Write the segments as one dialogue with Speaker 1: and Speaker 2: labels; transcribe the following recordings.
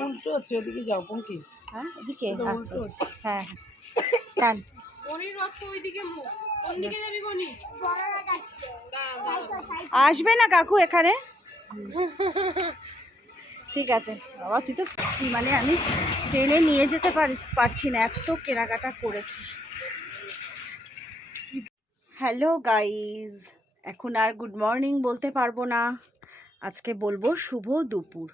Speaker 1: উল্টো হচ্ছে ওদিকে যাও পঙ্কি।
Speaker 2: হ্যাঁ এদিকে আচ্ছা আচ্ছা। হ্যাঁ টান
Speaker 3: মনির রক্ত ওইদিকে মুখ কোন দিকে যাবি মনি
Speaker 2: আসবে না কাকু এখানে? ঠিক আছে। বাবা তুই তো মানে আমি ট্রেনে নিয়ে যেতে পারি পারছি না এত কেনাকাটা করেছি হ্যালো গাইজ এখন আর গুড মর্নিং বলতে পারব না। আজকে বলব শুভ দুপুর।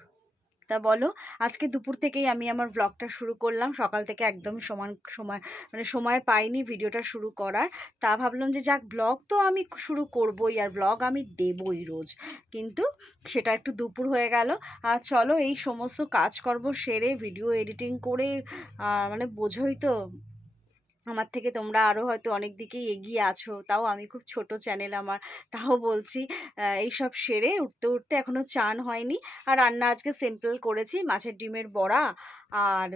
Speaker 2: তা বলো। আজকে দুপুর থেকেই আমি আমার ব্লগটা শুরু করলাম। সকাল থেকে একদম সমান সময় মানে সময় পাইনি ভিডিওটা শুরু করার। তা ভাবলাম যে যাক ব্লগ তো আমি শুরু করবই আর ব্লগ আমি দেবই রোজ। কিন্তু সেটা একটু দুপুর হয়ে গেল। আর চলো এই সমস্ত কাজকর্ম সেরে ভিডিও এডিটিং করে মানে বোঝোই তো আমার থেকে তোমরা আরও হয়তো অনেক দিকেই এগিয়ে আছো। তাও আমি খুব ছোট চ্যানেল আমার। তাও বলছি এইসব সেরে উঠতে উঠতে এখনও চান হয়নি। আর রান্না আজকে সিম্পল করেছি, মাছের ডিমের বড়া আর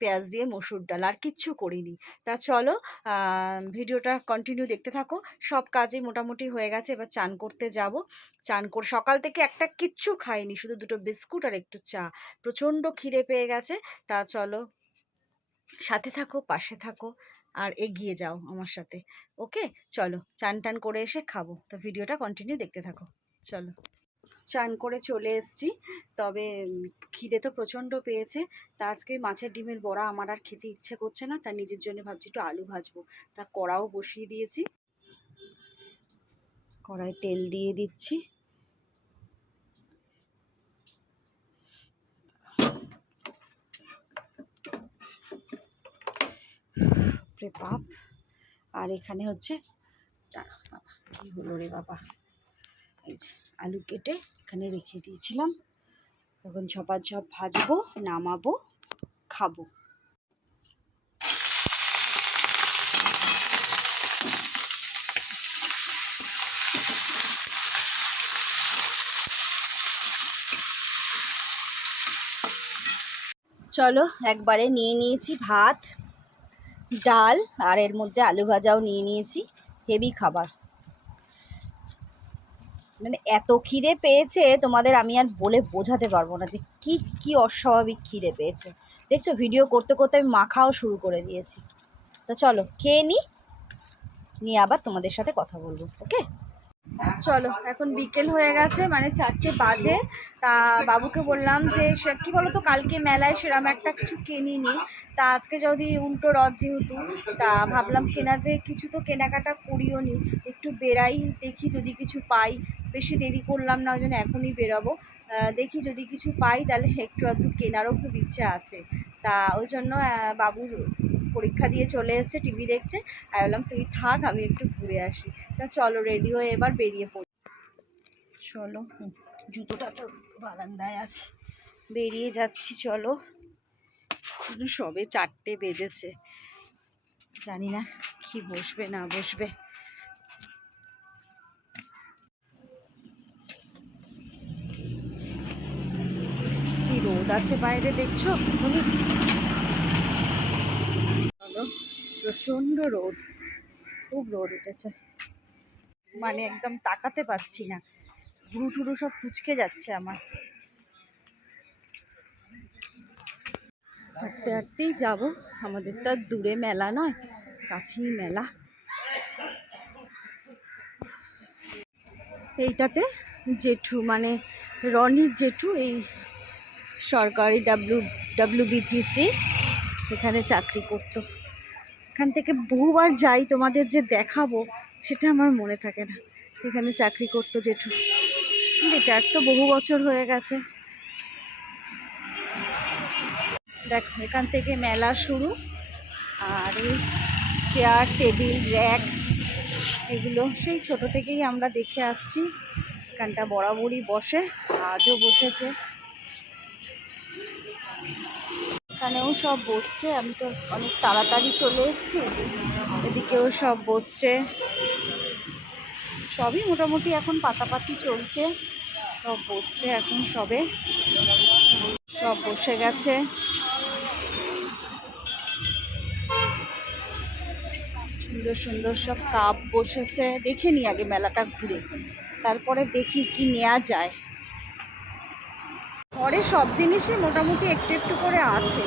Speaker 2: পেঁয়াজ দিয়ে মসুর ডাল। আর কিচ্ছু করিনি। তা চলো ভিডিওটা কন্টিনিউ দেখতে থাকো। সব কাজই মোটামুটি হয়ে গেছে, এবার চান করতে যাব। চান করে সকাল থেকে একটা কিচ্ছু খাইনি, শুধু দুটো বিস্কুট আর একটু চা। প্রচণ্ড খিদে পেয়ে গেছে। তা চলো সাথে থাকো, পাশে থাকো, আর এগিয়ে যাও আমার সাথে। ওকে? চলো, চান টান করে এসে খাব। তো ভিডিওটা কন্টিনিউ দেখতে থাকো। চলো। চান করে চলে এসছি। তবে খিদে তো প্রচণ্ড পেয়েছে। তা আজকে মাছের ডিমের বড়া আমার আর খেতে ইচ্ছে করছে না। তা নিজের জন্য ভাবছি একটু আলু ভাজবো। তা কড়াও বসিয়ে দিয়েছি। কড়াই তেল দিয়ে দিচ্ছি। রে বাপ। আর এখানে হচ্ছে বাবা হলো রে বাবা? এই যে আলু কেটে এখানে রেখে দিয়েছিলাম। এখন ঝপা ঝপ ভাজবো, নামাবো, খাব। চলো একবারে নিয়ে নিয়েছি ভাত। ডাল আর এর মধ্যে আলু ভাজাও নিয়ে নিয়েছি, হেভি খাবার। মানে এত খিদে পেয়েছে তোমাদের আমি আর বলে বোঝাতে পারব না যে কি কি অস্বাভাবিক খিদে পেয়েছে। দেখছ ভিডিও করতে করতে আমি মাখাও শুরু করে দিয়েছি। তা চলো, খেয়ে নিই নিয়ে আবার তোমাদের সাথে কথা বলব ওকে চলো, এখন বিকেল হয়ে গেছে মানে চারটে বাজে। তা বাবুকে বললাম যে, সে কী বলো তো কালকে মেলায় সেরম একটা কিছু কিনিনি। তা আজকে যদি উল্টো রথ যেহেতু, তা ভাবলাম কেনা যে কিছু তো কেনাকাটা করিও নি। একটু বেরাই দেখি যদি কিছু পাই। বেশি দেরি করলাম না, ওই জন্য এখনই বেরোবো। দেখি যদি কিছু পাই, তাহলে একটু আধটু কেনারও খুব ইচ্ছা আছে। তা ওই জন্য বাবুর পরীক্ষা দিয়ে চলে এসছে, টিভি দেখছে। আর বললাম, তুই থাক, আমি একটু ঘুরে আসি। তা চলো রেডি হয়ে এবার বেরিয়ে পড়ি। চলো জুতোটা তো বারান্দায় আছে। বেরিয়ে যাচ্ছি, চলো। এখনও সবে চারটে বেজেছে। জানি না কি বসবে, না বসবে। কি রোদ আছে বাইরে, দেখছ? তুমি চলো প্রচণ্ড রোদ, খুব রোদ উঠেছে। মানে একদম তাকাতে পারছি না। ভুরু টুরু সব কুচকে যাচ্ছে আমার। হাঁটতে হাঁটতেই যাব। আমাদের তো আর দূরে মেলা নয়, কাছেই মেলা। এইটাতে জেঠু মানে রনির জেঠু, এই সরকারি ডাব্লিউ ডাব্লিউবিটিসি এখানে চাকরি করতো। এখান থেকে বহুবার যাই তোমাদের যে দেখাবো, সেটা আমার মনে থাকে না। এখানে চাকরি করতো জেঠু। রিটায়ার তো বহু বছর হয়ে গেছে। দেখো, এখান থেকে মেলা শুরু। আর এই চেয়ার টেবিল র্যাক এগুলো, সেই ছোট থেকেই আমরা দেখে আসছি। এখানটা বরাবরই বসে, আজও বসেছে। এখানেও সব বসছে, আমি তো অনেক তাড়াতাড়ি চলে এসেছি। এদিকেও সব বসছে। সবই মোটামুটি এখন পাতাপাতি চলছে। সব বসছে এখন সবে। সব বসে গেছে। সুন্দর সুন্দর সব কাপ বসেছে। দেখে নি আগে মেলাটা ঘুরে। তারপরে দেখি কি নেওয়া যায়। ঘরে সব জিনিসই মোটামুটি একটু একটু করে আছে।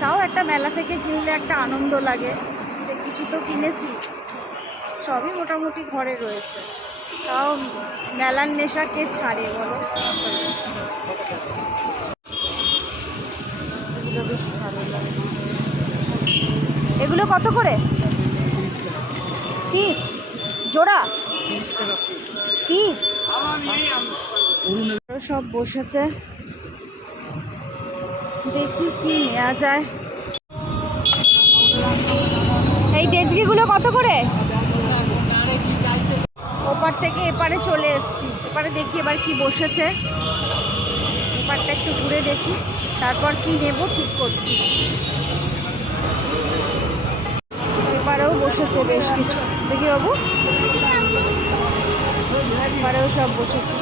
Speaker 2: তাও একটা মেলা থেকে কিনলে একটা আনন্দ লাগে যে কিছু তো কিনেছি। সবই মোটামুটি ঘরে রয়েছে। তাও মেলার নেশা কে ছাড়ে বলো? এগুলো কত করে? পিস? জোড়া? পিস। সব বসেছে। দেখি কি নেওয়া যায়। এই ডেজকিগুলো কত করে? ওপার থেকে এপারে চলে এসেছি। এপারে দেখি এবার কি বসেছে। এপারটা একটু ঘুরে দেখি, তারপর কি নেব ঠিক করছি। এপারেও বসেছে বেশ কিছু। দেখি বাবু। এপারেও সব বসেছে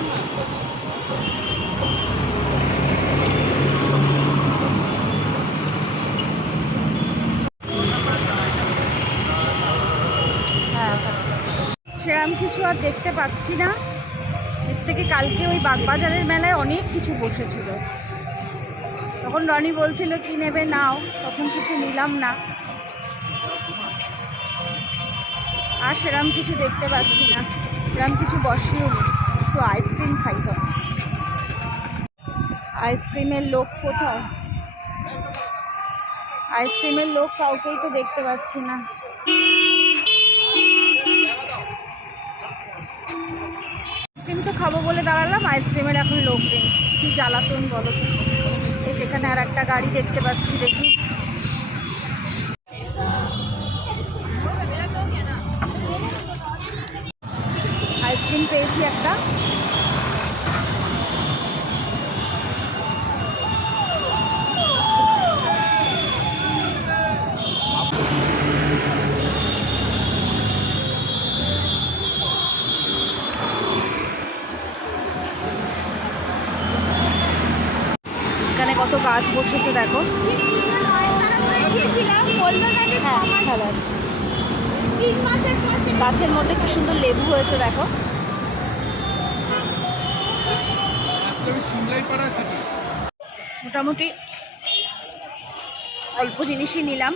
Speaker 2: হ্যাঁ সেরকম কিছু আর দেখতে পাচ্ছি না। এর থেকে কালকে ওই বাগবাজারের মেলায় অনেক কিছু বসেছিল। তখন রনি বলছিল, কি নেবে নাও? তখন কিছু নিলাম না। আর সেরকম কিছু দেখতে পাচ্ছি না। সেরকম কিছু বসেও একটু আইসক্রিম খাই ভাবছি। আইসক্রিমের লোক কোথাও আইসক্রিমের লোক কাউকেই তো দেখতে পাচ্ছি না। খাব বলে দাঁড়ালাম, আইসক্রিমের এখন লোক নেই। কি জ্বালাতন বলো? এই যেখানে আর একটা গাড়ি দেখতে পাচ্ছি, দেখি। গাছের মধ্যে কি সুন্দর লেবু হয়েছে দেখো। মোটামুটি অল্প জিনিসই নিলাম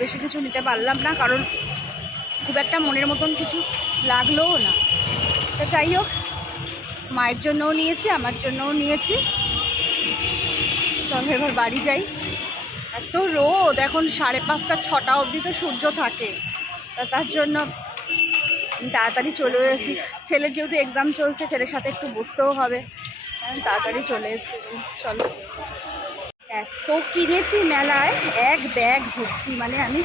Speaker 2: বেশি কিছু নিতে পারলাম না কারণ খুব একটা মনের মতন কিছু লাগলোও না। তো যাই হোক মায়ের জন্যও নিয়েছি আমার জন্যও নিয়েছি। চলো এবার বাড়ি যাই। এত রোদ এখন সাড়ে পাঁচটা ছটা অবধি তো সূর্য থাকে। তা তার জন্য তাড়াতাড়ি চলে এসেছি। ছেলে যেহেতু এক্সাম চলছে, ছেলের সাথে একটু বসতেও হবে। তাড়াতাড়ি চলে এসেছি। চলো। এত কিনেছি মেলায়, এক ব্যাগ ভর্তি। মানে আমি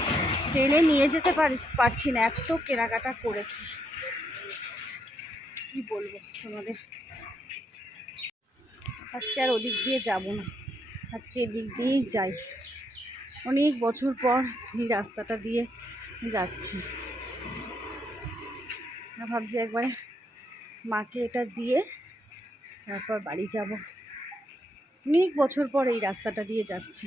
Speaker 2: ট্রেনে নিয়ে যেতে পারি, পারছি না, এত কেনাকাটা করেছি। কি বলব তোমাদের? আজকে আর ওদিক দিয়ে যাব না। আজকে এদিক দিয়েই যাই। অনেক বছর পর এই রাস্তাটা দিয়ে যাচ্ছি। ভাবছি একবার মাকে এটা দিয়ে তারপর বাড়ি যাব। অনেক বছর পর এই রাস্তাটা দিয়ে যাচ্ছি।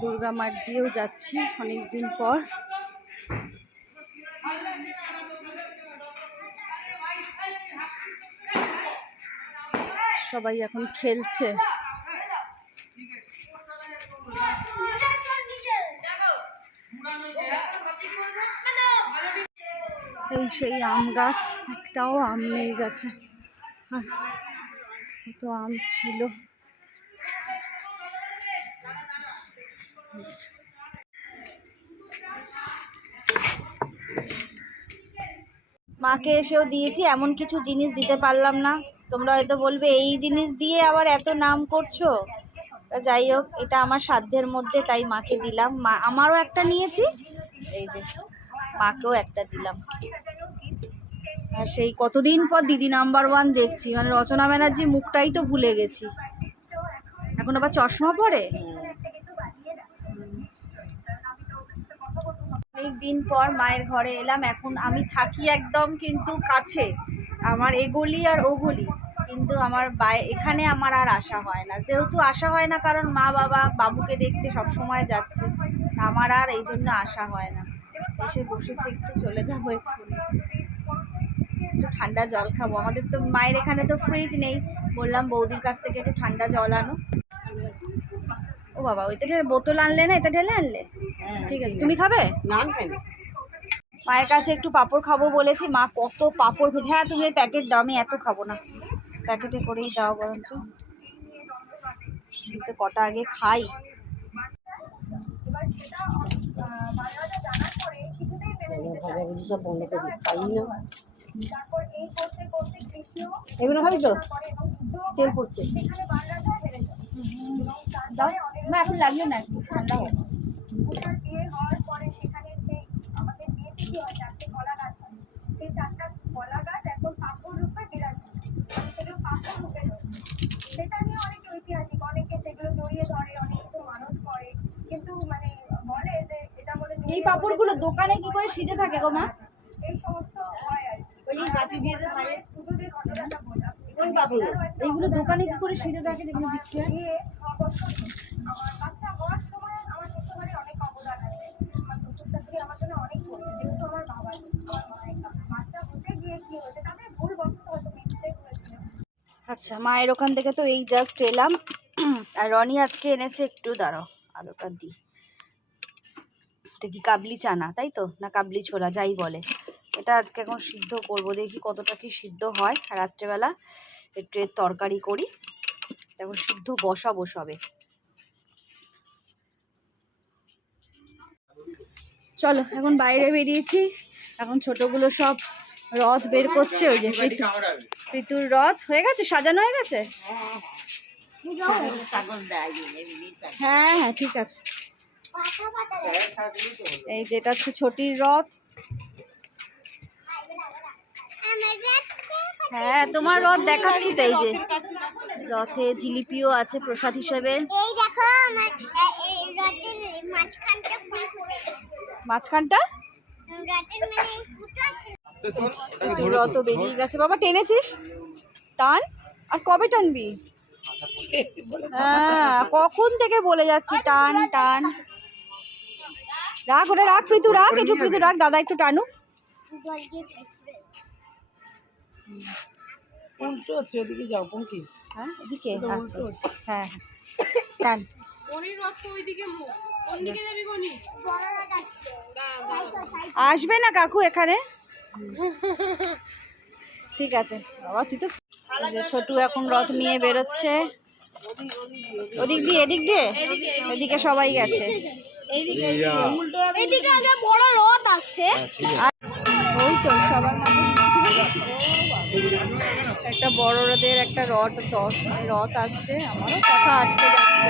Speaker 2: দুর্গা মাঠ দিয়েও যাচ্ছি অনেক দিন পর। সবাই এখন খেলছে। এই সেই আম গাছ, একটাও আম নেই গেছে। কত আম ছিল। মাকে এসেও দিয়েছি, এমন কিছু জিনিস দিতে পারলাম না। তোমরা হয়তো বলবে, এই জিনিস দিয়ে আবার এত নাম করছ? তা যাই হোক, এটা আমার সাধ্যের মধ্যে, তাই মাকে দিলাম। মা, আমারও একটা নিয়েছি। এই যে। মাকেও একটা দিলাম। আর সেই কতদিন পর দিদি নাম্বার ওয়ান দেখছি মানে রচনা ব্যানার্জি মুখটাই তো ভুলে গেছি। এখন আবার চশমা পরে? অনেক দিন পর মায়ের ঘরে এলাম, এখন আমি থাকি একদম কিন্তু কাছে। আমার এ গলি আর ও গলি, কিন্তু আমার বাই, এখানে আমার আর আসা হয় না। যেহেতু আসা হয় না, কারণ মা বাবা বাবুকে দেখতে সব সময় যাচ্ছে আমার আর এই জন্য আসা হয় না। এসে বসেছি একটু চলে যাব এক্ষুনি। একটু ঠান্ডা জল খাব। আমাদের তো মায়ের এখানে তো ফ্রিজ নেই। বললাম বৌদির কাছ থেকে একটু ঠান্ডা জল আনো। ও বাবা ওইটা ঢেলে বোতল আনলে না এটা ঢেলে আনলে? ঠিক আছে তুমি খাবে? মায়ের কাছে একটু পাপড় খাব বলেছি মা কত পাঁপড় ভেজে হ্যাঁ তুমি প্যাকেট দাও আমি এত খাব না। প্যাকেটে করেই দাও বরঞ্চ। কটা আগে খাই।
Speaker 1: ভাজা ভুজি সব বন্ধ করে দিই খাই না
Speaker 2: এগুলো খাবি তো? তেল পড়ছে। মা এখন লাগল না একটু ঠান্ডা হোক
Speaker 4: সেটা নিয়ে অনেক ঐতিহাসিক অনেকে সেগুলো জড়িয়ে ধরে অনেক কিছু মানুষ করে কিন্তু মানে বলে যে এটা বলে
Speaker 2: এই পাঁপড়গুলো দোকানে কি করে সিজে থাকে গো মা?
Speaker 4: হয়
Speaker 2: এইগুলো দোকানে কি করে সিজে থাকে যেগুলো বিক্রি হয়? আচ্ছা মায়ের ওখান থেকে তো এই জাস্ট এলাম। আর রনি আজকে এনেছে একটু দাঁড়াও আলোটা দিই এটা কি কাবলি চানা তাই তো? না কাবলি ছোলা যাই বলে। এটা আজকে এখন সিদ্ধ করব দেখি কতটা কি সিদ্ধ হয়। রাত্রেবেলা একটু এর তরকারি করি। এখন সিদ্ধ বসা বসাবে চলো এখন বাইরে বেরিয়েছি। এখন ছোটগুলো সব রথ বের করছে ওই যে পৃথুর রথ। হয়ে গেছে? সাজানো হয়ে গেছে? হ্যাঁ হ্যাঁ ঠিক আছে। এই যেটা হচ্ছে ছটির রথ। হ্যাঁ তোমার রথ দেখাচ্ছি তো এই যে। রথে জিলিপিও আছে প্রসাদ হিসেবে।
Speaker 5: এই দেখো আমার এই রথের মাঝখানটা ফুল ফুটেছে
Speaker 2: মাঝখানটা?
Speaker 5: রথের মানে ফুটো আছে।
Speaker 2: বেরিয়ে গেছে। বাবা টেনেছিস? টান? আর কবে টানবি? হ্যাঁ কখন থেকে বলে যাচ্ছি টান টান। রাখ ওটা রাখ পৃথু রাখ একটু পৃথু রাখ দাদা একটু টানুক।
Speaker 5: জল দিয়ে ছেড়েছে।
Speaker 1: উল্টো হচ্ছে ওদিকে যাও পঙ্কি।
Speaker 2: হ্যাঁ এদিকে? আচ্ছা আচ্ছা। হ্যাঁ হ্যাঁ। টান। আসবে না কাকু এখানে? ঠিক আছে। বাবা তুই তো ছোটু এখন রথ নিয়ে বেরোচ্ছে। ওদিক দিয়ে এদিক দিয়ে? এদিকে সবাই গেছে।
Speaker 5: আগে বড় রথ আসছে।
Speaker 2: ওই তো সবার একটা বড় রথের একটা রথ রথ রথ আসছে। আমারও কথা আটকে যাচ্ছে।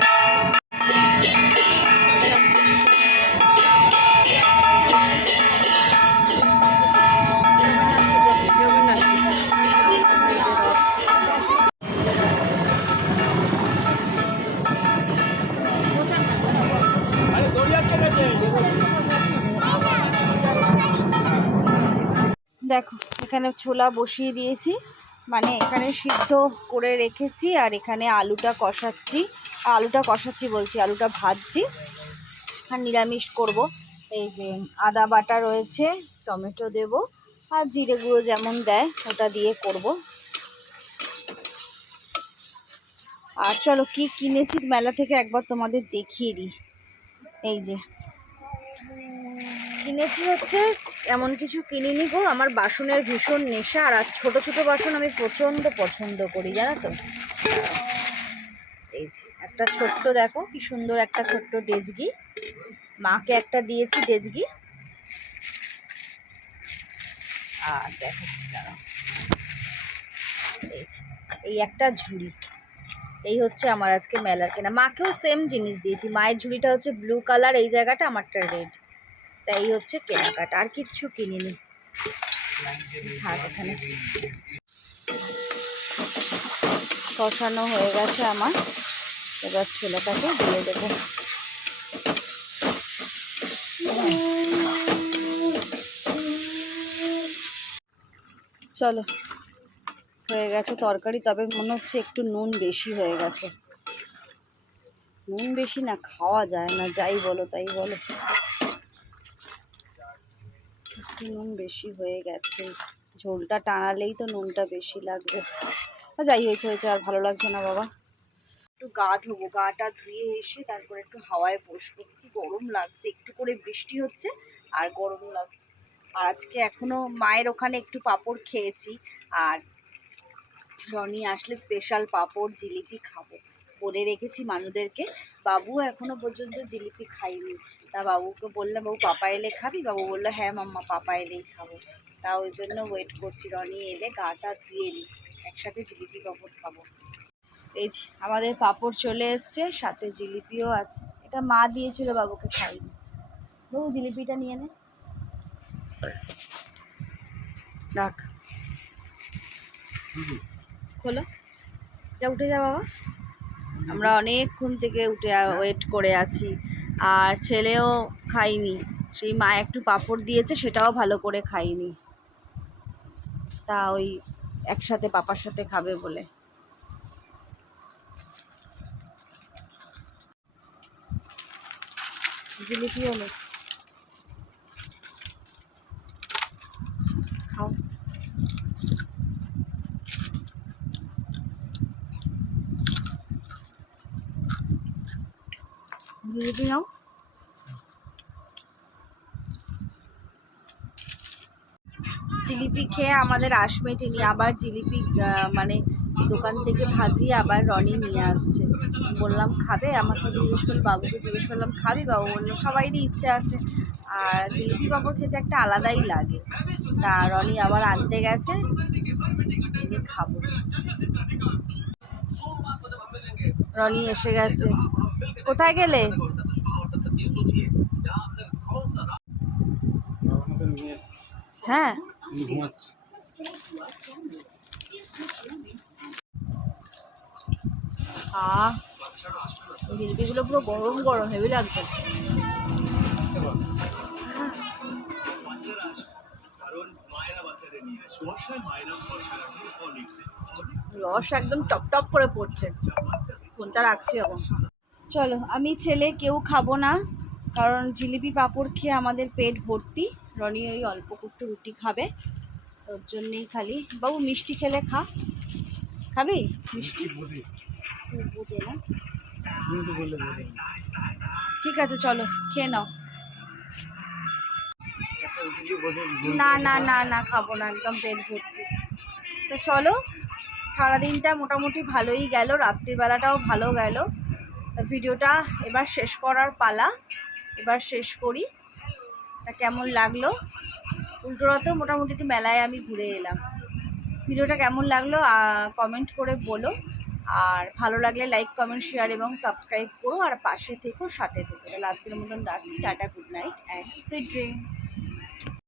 Speaker 2: ছোলা বসিয়ে দিয়েছি। মানে এখানে সিদ্ধ করে রেখেছি আর এখানে আলুটা কষাচ্ছি। আলুটা কষাচ্ছি বলছি, আলুটা ভাজছি। আর নিরামিষ করব। এই যে আদা বাটা রয়েছে, টমেটো দেব আর জিরে গুঁড়ো যেমন দেয় ওটা দিয়ে করব। আর চলো কি কিনেছি মেলা থেকে একবার তোমাদের দেখিয়ে দিই। এই যে কিনেছি হচ্ছে এমন কিছু কিনিনি গো। আমার বাসনের ভীষণ নেশা আর ছোট ছোট বাসন আমি প্রচণ্ড পছন্দ করি জানো তো? এই যে একটা ছোট্ট দেখো কি সুন্দর একটা ছোট্ট ডেজগি। মাকে একটা দিয়েছি ডেজগি। আর দেখাচ্ছি দাঁড়াও। এই যে, এই একটা ঝুড়ি। এই হচ্ছে আমার আজকে মেলার কেনা। মাকেও সেম জিনিস দিয়েছি। মায়ের ঝুড়িটা হচ্ছে ব্লু কালার এই জায়গাটা আমারটা রেড তাই হচ্ছে কেনাকাটা, আর কিচ্ছু কিনিনি। এখানে কষানো হয়ে গেছে আমার। এবার ছেলেটাকে দিয়ে দেবো। চলো, হয়ে গেছে তরকারি, তবে মনে হচ্ছে একটু নুন বেশি হয়ে গেছে। নুন বেশি না, খাওয়া যায় না, যাই বলো, তাই বলো। একটু নুন বেশি হয়ে গেছে। ঝোলটা টানালেই তো নুনটা বেশি লাগবে। যাই হয়েছে হয়েছে, আর ভালো লাগছে না বাবা। একটু গা ধোবো, গাটা ধুয়ে এসে তারপর একটু হাওয়ায় বসবো। কি গরম লাগছে, একটু করে বৃষ্টি হচ্ছে আর গরম লাগছে। আর আজকে এখনও মায়ের ওখানে একটু পাঁপড় খেয়েছি আর রনি আসলে স্পেশাল পাঁপড়, জিলিপি খাব। বলে রেখেছি মানুষদেরকে বাবু এখনও পর্যন্ত জিলিপি খাইনি। তা বাবুকে বললাম বাবু পাপা এলে খাবি? বাবু বলল হ্যাঁ মাম্মা পাপা এলেই খাব। তা ওই জন্য ওয়েট করছি। রনি এলে গাটা ধুয়ে নিই একসাথে জিলিপি পাঁপড় খাব। এই আমাদের পাঁপড় চলে এসছে সাথে জিলিপিও আছে। এটা মা দিয়েছিল বাবুকে খাইনি। বাবু জিলিপিটা নিয়ে নে। রাখ। খোলো। যা উঠে যা বাবা। আমরা অনেকক্ষণ থেকে উঠে ওয়েট করে আছি। আর ছেলেও খাইনি সেই মা একটু পাঁপড় দিয়েছে, সেটাও ভালো করে খাইনি তা ওই একসাথে পাপার সাথে খাবে বলে। জিলিপি হলো জিলিপি নাও জিলিপি খেয়ে আমাদের আশ মেটেনি আবার জিলিপি মানে দোকান থেকে ভাজিয়ে আবার রনি নিয়ে আসছে। বললাম, খাবে? আমাকে জিজ্ঞেস করল, বাবুকে জিজ্ঞেস করলাম, খাবি? বাবু বলল, সবাইরই ইচ্ছে আছে। আর জিলিপি পাপড় খেতে একটা আলাদাই লাগে। তা রনি আবার আনতে গেছে। খাব। রনি এসে গেছে। কোথায় গেলে? হ্যাঁ। আহ জিলিপিগুলো পুরো গরম গরম হেভি লাগবে রস একদম টপ টপ করে পড়ছে। ফোনটা রাখছি এখন। চলো আমি ছেলে কেউ খাব না কারণ জিলিপি পাঁপড় খেয়ে আমাদের পেট ভর্তি। রনি ওই অল্প একটু রুটি খাবে ওর জন্যেই খালি। বাবু মিষ্টি খেলে খা। খাবি? মিষ্টি? না। ঠিক আছে চলো খেয়ে নাও। না না না না খাব না একদম পেট ভর্তি। তো চলো সারাদিনটা মোটামুটি ভালোই গেল রাত্রিবেলাটাও ভালো গেল। ভিডিওটা এবার শেষ করার পালা। এবার শেষ করি। তা কেমন লাগল? উল্টোরাতেও মোটামুটি একটু মেলায় আমি ঘুরে এলাম। ভিডিওটা কেমন লাগল কমেন্ট করে বলো। আর ভালো লাগলে লাইক কমেন্ট শেয়ার এবং সাবস্ক্রাইব করো। আর পাশে থেকো, সাথে থেকো। লাস্টের মতন রাখছি। Tata good night and sweet dream